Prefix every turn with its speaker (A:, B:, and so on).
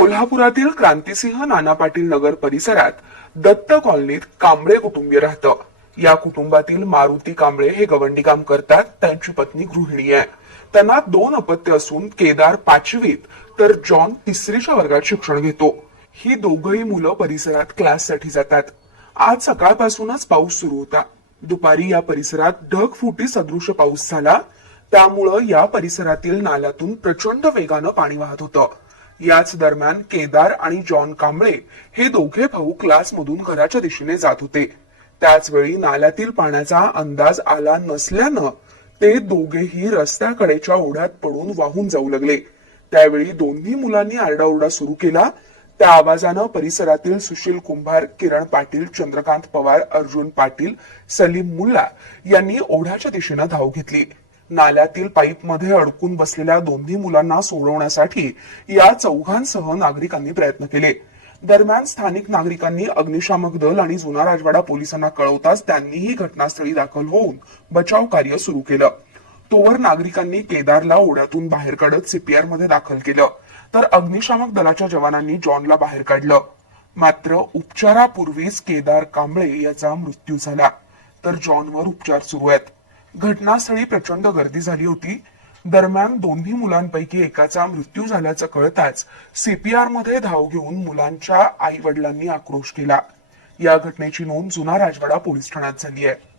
A: कोल्हापुरातील क्रांतिसिंह नाना पाटील नगर परिसरात दत्त कॉलनीत कांबळे कुटुंबीय राहतं. या कुटुंबातील मारुती कांबळे हे गवंडी काम करतात त्यांची पत्नी गृहिणी आहे. त्यांना दोन अपत्य असून केदार पाचवीत तर जॉन तिसरीच्या वर्गात शिक्षण घेतो. ही दोघही मुलं परिसरात क्लाससाठी जातात. आज सकाळपासूनच पाऊस सुरू होता. दुपारी या परिसरात ढगफुटी सदृश पाऊस झाला. त्यामुळं या परिसरातील नाल्यातून प्रचंड वेगानं पाणी वाहत होतं. याच दरम्यान केदार आणि जॉन कांबळे हे दोघे भाऊ क्लासमधून घराच्या दिशेने जात होते. त्याच वेळी नाल्यातील पाण्याचा अंदाज आला नसल्यानं ते दोघेही रस्त्याकडेच्या ओढ्यात पडून वाहून जाऊ लागले. त्यावेळी दोन्ही मुलांनी आरडाओरडा सुरू केला. त्या आवाजानं परिसरातील सुशील कुंभार किरण पाटील चंद्रकांत पवार अर्जुन पाटील सलीम मुल्ला यांनी ओढ्याच्या दिशेनं धाव घेतली. नाल्यातील पाईपमध्ये अडकून बसलेल्या दोन्ही मुलांना सोडवण्यासाठी या चौघांसह नागरिकांनी प्रयत्न केले. दरम्यान स्थानिक नागरिकांनी अग्निशामक दल आणि जुना राजवाडा पोलिसांना कळवताच त्यांनीही घटनास्थळी दाखल होऊन बचाव कार्य सुरू केलं. तोवर नागरिकांनी केदारला ओढ्यातून बाहेर काढत सीपीआरमध्ये दाखल केलं. तर अग्निशामक दलाच्या जवानांनी जॉनला बाहेर काढलं. मात्र उपचारापूर्वीच केदार कांबळे याचा मृत्यू झाला. तर जॉनवर उपचार सुरू आहेत. घटनास्थळी प्रचंड गर्दी झाली होती. दरम्यान दोन्ही मुलांपैकी एकाचा मृत्यू झाल्याचं कळताच सीपीआरमध्ये धाव घेऊन मुलांच्या आई वडिलांनी आक्रोश केला. या घटनेची नोंद जुना राजवाडा पोलीस ठाण्यात झाली आहे.